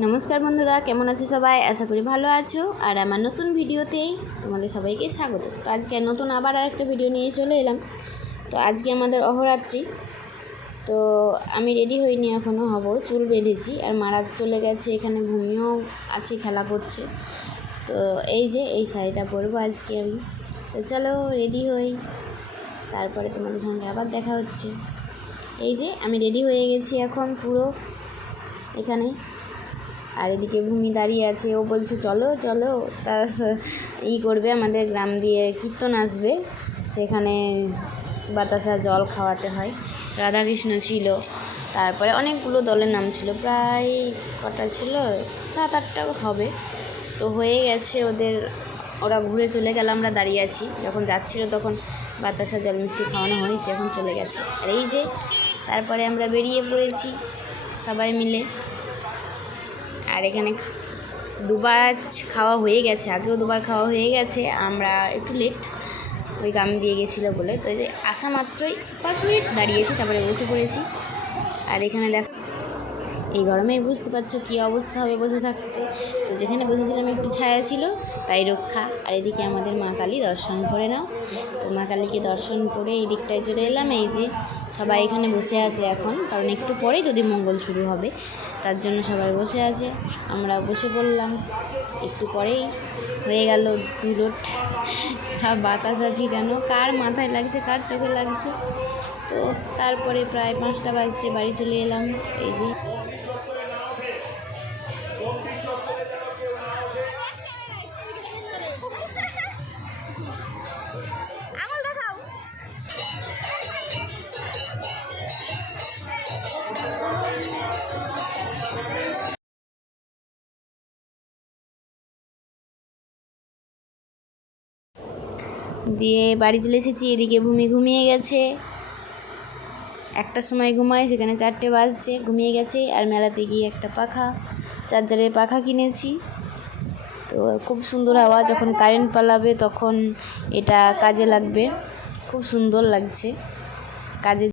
নমস্কার বন্ধুরা, কেমন আছো সবাই? আশা করি ভালো আছো। আর আমার নতুন ভিডিওতেই তোমাদের সবাইকে স্বাগত। তো আজকে নতুন আবার আরেকটা ভিডিও নিয়ে চলে এলাম। তো আজকে আমাদের অহরাত্রি। তো আমি রেডি হইনি, এখনও হব। চুল বেঁধেছি আর মারা চলে গেছে, এখানে ভূমিও আছে, খেলা করছে। তো এই যে এই শাড়িটা পরবো আজকে আমি। তো চলো রেডি হই, তারপরে তোমাদের সঙ্গে আবার দেখা হচ্ছে। এই যে আমি রেডি হয়ে গেছি এখন পুরো এখানে। আর এদিকে ভূমি দাঁড়িয়ে আছে, ও বলছে চলো চলো। তার করবে, আমাদের গ্রাম দিয়ে কীর্তন আসবে, সেখানে বাতাসা জল খাওয়াতে হয়। রাধাকৃষ্ণ ছিল, তারপরে অনেকগুলো দলের নাম ছিল, প্রায় কটা ছিল, 7-8টা হবে। তো হয়ে গেছে ওদের, ওরা ঘুরে চলে গেল, আমরা দাঁড়িয়ে আছি। যখন যাচ্ছিল তখন বাতাসা জল মিষ্টি খাওয়ানো হয়েছে, এখন চলে গেছে। আর এই যে তারপরে আমরা বেরিয়ে পড়েছি সবাই মিলে। আর এখানে দুবার খাওয়া হয়ে গেছে, আগেও দুবার খাওয়া হয়ে গেছে। আমরা একটু লেট, ওই গাম দিয়ে গেছিলো বলে। তো এই যে আসা মাত্রই 5 মিনিট দাঁড়িয়েছি, তারপরে বসে পড়েছি। আর এখানে দেখো, এই গরমে বুঝতে পারছো কী অবস্থা হবে বসে থাকতে। তো যেখানে বসেছিলাম একটু ছায়া ছিল, তাই রক্ষা। আর এদিকে আমাদের মা কালী, দর্শন করে নাও। তো মা কালীকে দর্শন করে এই দিকটায় চলে এলাম। এই যে সবাই এখানে বসে আছে এখন, কারণ একটু পরেই যদি মঙ্গল শুরু হবে, তার জন্য সবাই বসে আছে। আমরা বসে পড়লাম, একটু পরেই হয়ে গেল দুলোট। সব বাতাসা ছিটানো, কার মাথায় লাগছে কার চোখে লাগছে। তো তারপরে প্রায় 5টা বাজছে, বাড়ি চলে এলাম। এই যে দিয়ে বাড়ি চলে এসেছি। এদিকে ভূমি ঘুমিয়ে গেছে, 1টার সময় ঘুমায়, সেখানে 4টে বাজছে, ঘুমিয়ে গেছে। আর মেলাতে গিয়ে একটা পাখা, চার্জারের পাখা কিনেছি। তো খুব সুন্দর হাওয়া, যখন কারেন্ট পালাবে তখন এটা কাজে লাগবে, খুব সুন্দর লাগছে কাজে।